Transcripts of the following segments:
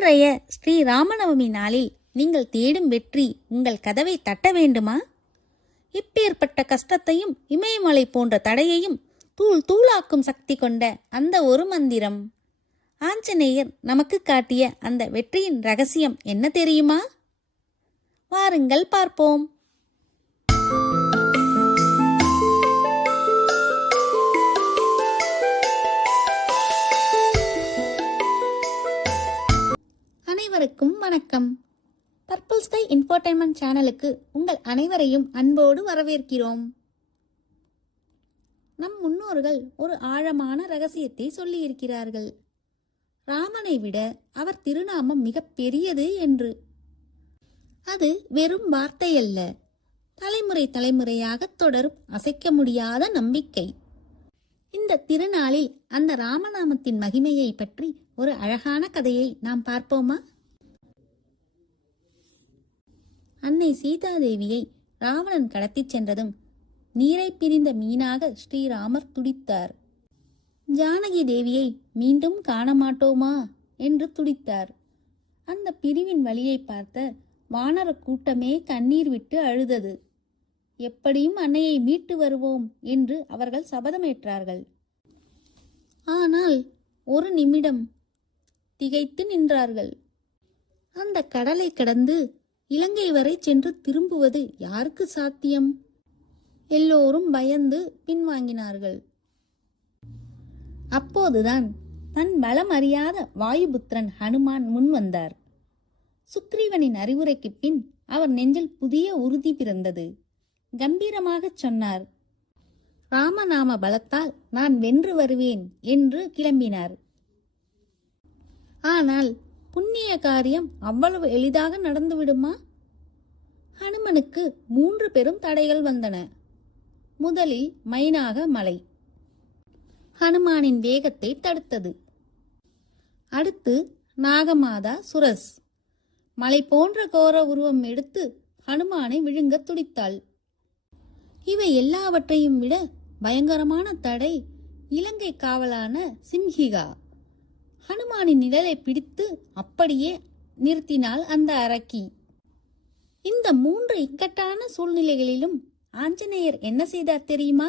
இன்றைய ஸ்ரீ ராமநவமி நாளில் நீங்கள் தேடும் வெற்றி உங்கள் கதவை தட்ட வேண்டுமா? இப்பேற்பட்ட கஷ்டத்தையும் இமயமலை போன்ற தடையையும் தூள் தூளாக்கும் சக்தி கொண்ட அந்த ஒரு மந்திரம். ஆஞ்சநேயர் நமக்கு காட்டிய அந்த வெற்றியின் ரகசியம் என்ன தெரியுமா? வாருங்கள் பார்ப்போம். அனைவருக்கும் வணக்கம். பர்பிள் ஸ்கை இன்ஃபோடெயின்மெண்ட் சேனலுக்கு உங்கள் அனைவரையும் அன்போடு வரவேற்கிறோம். நம் முன்னோர்கள் ஒரு ஆழமான ரகசியத்தை சொல்லியிருக்கிறார்கள். ராமனை விட அவர் திருநாமம் மிக பெரியது என்று. அது வெறும் வார்த்தையல்ல, தலைமுறை தலைமுறையாக தொடரும் அசைக்க முடியாத நம்பிக்கை. இந்த திருநாளில் அந்த ராமநாமத்தின் மகிமையை பற்றி ஒரு அழகான கதையை நாம் பார்ப்போமா? அன்னை சீதாதேவியை ராவணன் கடத்திச் சென்றதும் நீரை பிரிந்த மீனாக ஸ்ரீராமர் துடித்தார். ஜானகி தேவியை மீண்டும் காண மாட்டோமா என்று துடித்தார். அந்த பிரிவின் வழியை பார்த்த வானர கூட்டமே கண்ணீர் விட்டு அழுதது. எப்படியும் அன்னையை மீட்டு வருவோம் என்று அவர்கள் சபதமேற்றார்கள். ஆனால் ஒரு நிமிடம் திகைத்து நின்றார்கள். அந்த கடலை கடந்து இலங்கை வரை சென்று திரும்புவது யாருக்கு சாத்தியம்? எல்லோரும் பயந்து பின்வாங்கினார்கள். அப்போதுதான் தன் பலம் அறியாத வாயுபுத்திரன் ஹனுமான் முன் வந்தார். சுக்ரீவனின் அறிவுரைக்கு பின் அவர் நெஞ்சில் புதிய உறுதி பிறந்தது. கம்பீரமாகச் சொன்னார், ராமநாம பலத்தால் நான் வென்று வருவேன் என்று கிளம்பினார். ஆனால் புண்ணிய காரியம் அவ்வளவு எளிதாக நடந்துவிடுமா? ஹனுமனுக்கு 3 பெரும் தடைகள் வந்தன. முதலில் மைனாக மலை ஹனுமானின் வேகத்தை தடுத்தது. அடுத்து நாகமாதா சுரஸ் மலை போன்ற கோர உருவம் எடுத்து ஹனுமானை விழுங்க துடித்தாள். இவை எல்லாவற்றையும் விட பயங்கரமான தடை இலங்கை காவலான சிம்ஹிகா. ஹனுமானின் நிழலை பிடித்து அப்படியே நிறுத்தினாள் அந்த அரக்கி. இந்த 3 இக்கட்டான சூழ்நிலைகளிலும் ஆஞ்சநேயர் என்ன செய்தார் தெரியுமா?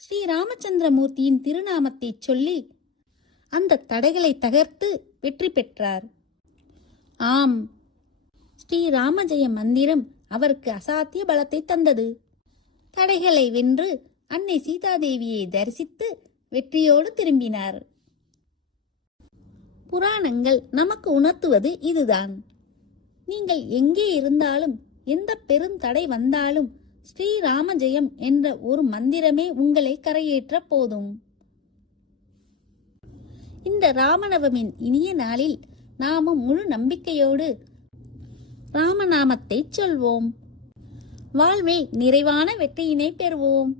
ஸ்ரீ ராமச்சந்திரமூர்த்தியின் திருநாமத்தை சொல்லி அந்த தடைகளை தகர்த்து வெற்றி பெற்றார். ஆம், ஸ்ரீ ராமஜெய மந்திரம் அவருக்கு அசாத்திய பலத்தை தந்தது. தடைகளை வென்று அன்னை சீதாதேவியை தரிசித்து வெற்றியோடு திரும்பினார். புராணங்கள் நமக்கு உணர்த்துவது இதுதான். நீங்கள் எங்கே இருந்தாலும், எந்த பெரும் தடை வந்தாலும் ஸ்ரீராம ஜெயம் என்ற ஒரு மந்திரமே உங்களை கரையேற்ற போதும். இந்த ராமநவமின் இனிய நாளில் நாமும் முழு நம்பிக்கையோடு ராமநாமத்தை சொல்வோம். வாழ்வில் நிறைவான வெற்றியினை பெறுவோம்.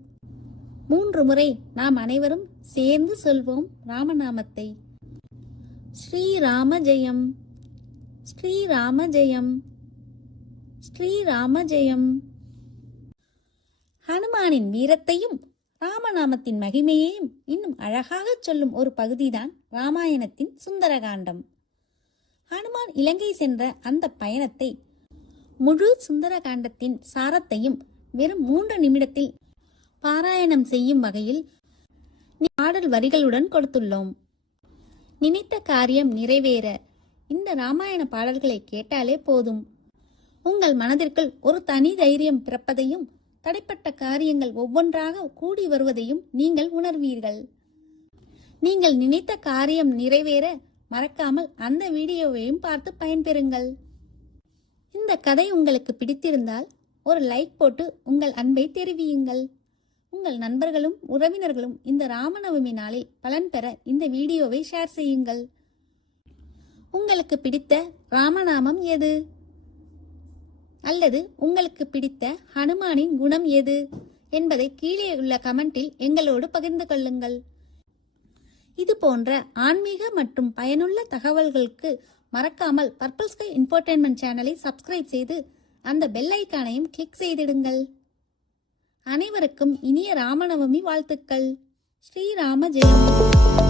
3 முறை நாம் அனைவரும் சேர்ந்து சொல்வோம் ராமநாமத்தை. ஸ்ரீராம ஜெயம், ஸ்ரீராம ஜெயம், ஸ்ரீராம ஜெயம். ஹனுமானின் வீரத்தையும் ராமநாமத்தின் மகிமையையும் இன்னும் அழகாக சொல்லும் ஒரு பகுதிதான் ராமாயணத்தின் சுந்தரகாண்டம். ஹனுமான் இலங்கை சென்ற அந்த பயணத்தை, முழு சுந்தரகாண்டத்தின் சாரத்தையும் வெறும் 3 நிமிடத்தில் பாராயணம் செய்யும் வகையில் பாடல் வரிகளுடன் கொடுத்துள்ளோம். நினைத்த காரியம் நிறைவேற இந்த ராமாயண பாடல்களை கேட்டாலே போதும். உங்கள் மனதிற்குள் ஒரு தனி தைரியம் பிறப்பதையும், தடைப்பட்ட காரியங்கள் ஒவ்வொன்றாக கூடி வருவதையும் நீங்கள் உணர்வீர்கள். நீங்கள் நினைத்த காரியம் நிறைவேற மறக்காமல் அந்த வீடியோவையும் பார்த்து பயன்பெறுங்கள். இந்த கதை உங்களுக்கு பிடித்திருந்தால் ஒரு லைக் போட்டு உங்கள் அன்பை தெரிவியுங்கள். உங்கள் நண்பர்களும் உறவினர்களும் இந்த ராமநவமி நாளில் பலன் பெற இந்த வீடியோவை ஷேர் செய்யுங்கள். உங்களுக்கு பிடித்த ராமநாமம் எது? அல்லது உங்களுக்கு பிடித்த ஹனுமானின் குணம் எது என்பதை கீழே உள்ள கமெண்டில் எங்களோடு பகிர்ந்து கொள்ளுங்கள். இது போன்ற ஆன்மீக மற்றும் பயனுள்ள தகவல்களுக்கு மறக்காமல் பர்பிள் ஸ்கை இன்ஃபோடெயின்மெண்ட் சேனலை சப்ஸ்கிரைப் செய்து அந்த பெல் ஐகானையும் கிளிக் செய்திடுங்கள். அனைவருக்கும் இனிய ராமநவமி வாழ்த்துக்கள். ஸ்ரீராம ஜெயம்.